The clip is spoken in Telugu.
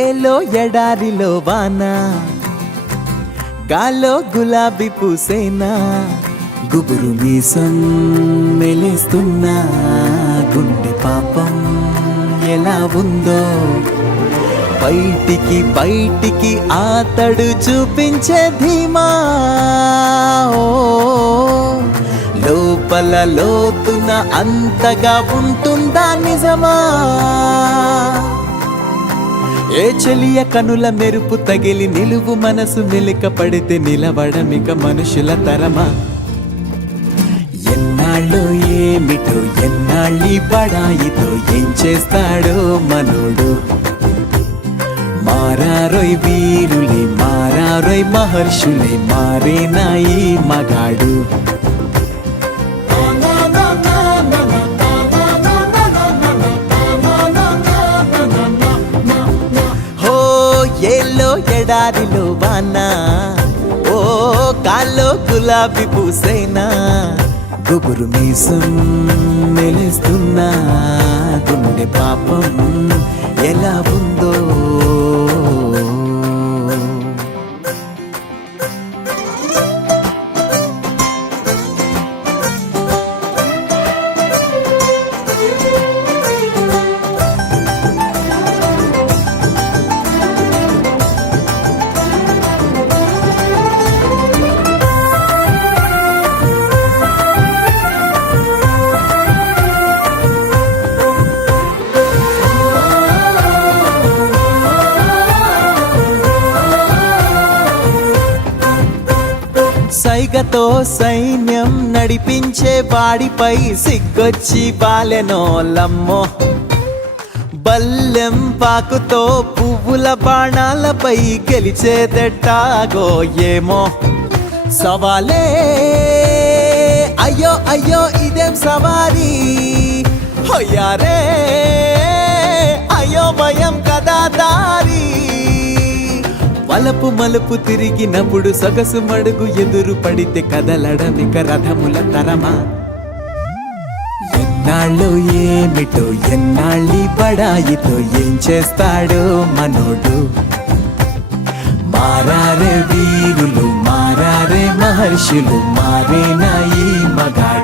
ఏలో ఎడారిలో వాన, గాలో గులాబీ పూసేనా, గుబురు మీసం మెలేస్తున్నా, గుండె పాపం ఎలా ఉందో బయటికి బయటికి ఆతడు చూపించే ధీమా. ఓ, లోపల లోతున అంతగా ఉంటుందా నిజమా? ఏ చెలియ కనుల మెరుపు తగిలి నిలువు మనసు మెలిక పడితే నిలవడమిక మనుషుల తరమా? ఎన్నాళ్ళు ఏమిటో ఎన్నాళ్ళి బడాయితో ఏం చేస్తాడో మనోడు. మారారోయ్ వీరులే మారారోయ్ మహర్షులే మారేనా ఈ మగాడు. ఏలో ఎడారిలో వాన, ఓ కాల్లో గులాబీ పూసేనా, గుబురు మీసం మెలేస్తున్నా, గుండె పాపం ఎలా ఉందో. సైగతో సైన్యం నడిపించే వాడిపై సిగ్గొచ్చి బాలెనోలమ్మో, బల్లెం పాకుతో పువ్వుల బాణాలపై గెలిచేదెట్టాగో ఏమో. సవాలే అయ్యో అయ్యో ఇదేం సవారీ, హొయ్యారే అయ్యో భయం కదా దారి. వలపు మలుపు తిరిగినప్పుడు సొగసు మడుగు ఎదురు పడితే కదలడమిక రథముల తరమా? ఎన్నాళ్ళు ఏమిటో ఎన్నాళ్ళి బడాయితో ఏం చేస్తాడో మనోడు. మారారే వీరులు మారారే మహర్షులు మారేనా ఈ మగాడు.